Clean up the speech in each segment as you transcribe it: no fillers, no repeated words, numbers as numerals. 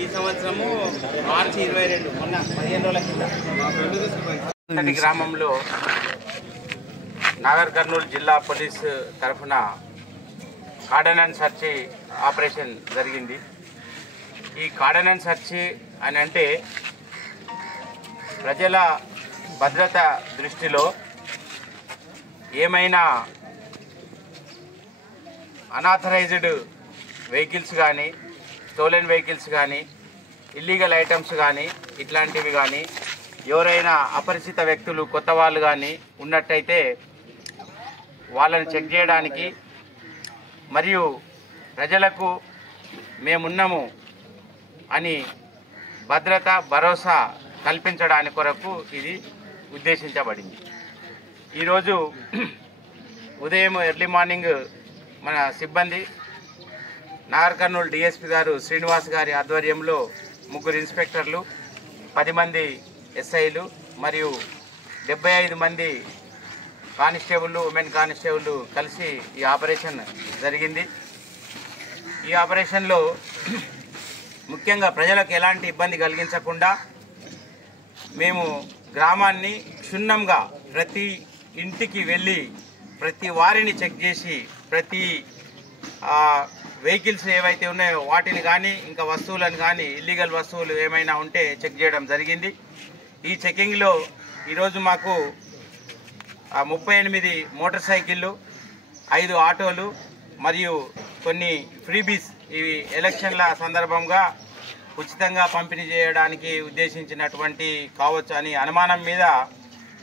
ఈ సంవత్సరము మార్చి 22 మొన్న 15 రోజుల కింద గ్రామంలో నాగర్ కర్నూలు జిల్లా పోలీస్ తరఫున కార్డన్ అండ్ సెర్చ్ ఆపరేషన్ జరిగింది. ఈ కార్డన్ అండ్ సెర్చ్ అని అంటే ప్రజల భద్రత దృష్టిలో ఏమైనా అనాథరైజ్డ్ వెహికల్స్ కానీ, స్టోలెన్ వెహికల్స్ కానీ, ఇల్లీగల్ ఐటమ్స్ కానీ, ఇట్లాంటివి కానీ ఎవరైనా అపరిచిత వ్యక్తులు కొత్త వాళ్ళు కానీ ఉన్నట్టయితే వాళ్ళని చెక్ చేయడానికి మరియు ప్రజలకు మేమున్నాము అని భద్రత భరోసా కల్పించడానికి కొరకు ఇది ఉద్దేశించబడింది. ఈరోజు ఉదయం ఎర్లీ మార్నింగ్ మన సిబ్బంది నాగర్ కర్నూలు డిఎస్పీ గారు శ్రీనివాస్ గారి ఆధ్వర్యంలో 3 ఇన్స్పెక్టర్లు, 10 మంది ఎస్ఐలు మరియు 75 మంది కానిస్టేబుల్, ఉమెన్ కానిస్టేబుల్ కలిసి ఈ ఆపరేషన్ జరిగింది. ఈ ఆపరేషన్లో ముఖ్యంగా ప్రజలకు ఎలాంటి ఇబ్బంది కలిగించకుండా మేము గ్రామాన్ని క్షుణ్ణంగా ప్రతి ఇంటికి వెళ్ళి ప్రతి వారిని చెక్ చేసి ప్రతి వెహికల్స్ ఏవైతే ఉన్నాయో వాటిని కానీ ఇంకా వస్తువులను కానీ ఇల్లీగల్ వస్తువులు ఏమైనా ఉంటే చెక్ చేయడం జరిగింది. ఈ చెకింగ్లో ఈరోజు మాకు 38 మోటార్ సైకిళ్ళు, 5 ఆటోలు మరియు కొన్ని ఫ్రీబీస్ ఇవి ఎలక్షన్ల సందర్భంగా ఉచితంగా పంపిణీ చేయడానికి ఉద్దేశించినటువంటి కావచ్చు అని అనుమానం మీద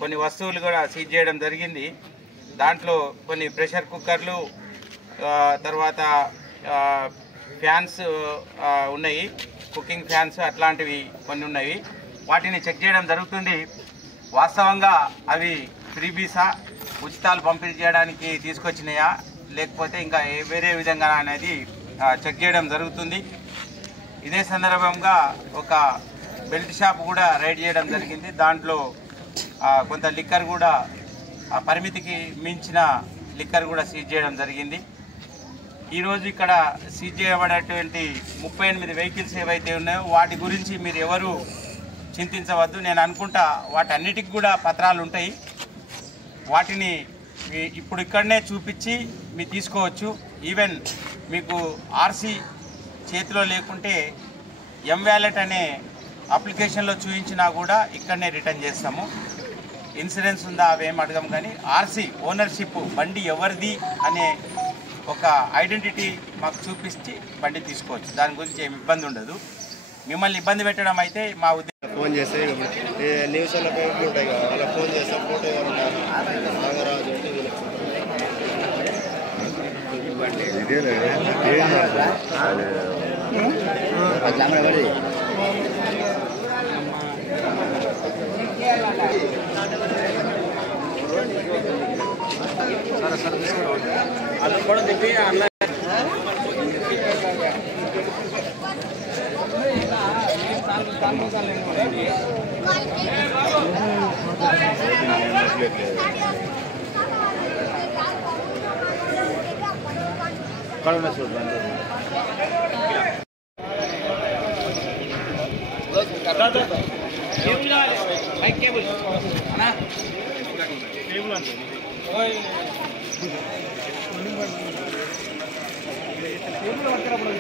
కొన్ని వస్తువులు కూడా సీజ్ చేయడం జరిగింది. దాంట్లో కొన్ని ప్రెషర్ కుక్కర్లు, తర్వాత ఫ్యాన్స్ ఉన్నాయి, కుకింగ్ ఫ్యాన్స్ అట్లాంటివి కొన్ని ఉన్నాయి. వాటిని చెక్ చేయడం జరుగుతుంది. వాస్తవంగా అవి ఫ్రీబీసా, ఉచితాలు పంపిణీ చేయడానికి తీసుకొచ్చినాయా లేకపోతే ఇంకా వేరే విధంగా అనేది చెక్ చేయడం జరుగుతుంది. ఇదే సందర్భంగా ఒక బెల్ట్ షాప్ కూడా రైడ్ చేయడం జరిగింది. దాంట్లో కొంత లిక్కర్ కూడా పరిమితికి మించిన లిక్కర్ కూడా సీజ్ చేయడం జరిగింది. ఈరోజు ఇక్కడ సీజ్ చేయబడేటువంటి 38 వెహికల్స్ ఏవైతే ఉన్నాయో వాటి గురించి మీరు ఎవరు చింతించవద్దు. నేను అనుకుంటా వాటన్నిటికి కూడా పత్రాలు ఉంటాయి. వాటిని ఇప్పుడు ఇక్కడనే చూపించి మీరు తీసుకోవచ్చు. ఈవెన్ మీకు ఆర్సీ చేతిలో లేకుంటే M-Wallet అనే అప్లికేషన్లో చూపించినా కూడా ఇక్కడనే రిటర్న్ చేస్తాము. ఇన్సూరెన్స్ ఉందా అవేం అడగం, కానీ ఆర్సీ ఓనర్షిప్ బండి ఎవరిది అనే ఒక ఐడెంటిటీ మాకు చూపించి బండి తీసుకోవచ్చు. దాని గురించి ఏమి ఇబ్బంది ఉండదు. మిమ్మల్ని ఇబ్బంది పెట్టడం అయితే మా ఉద్దేశం. ఫోన్ చేస్తే న్యూస్ అలా పేపర్లు ఉంటాయి కదా, అలా ఫోన్ చేస్తే ఫోటో నాగరాజు అది కూడా చెప్పి అన్న బైక్ కేబుల్ అన్నా కేబుల్ అంటే కేబుల్ పట్టుకున్నప్పుడు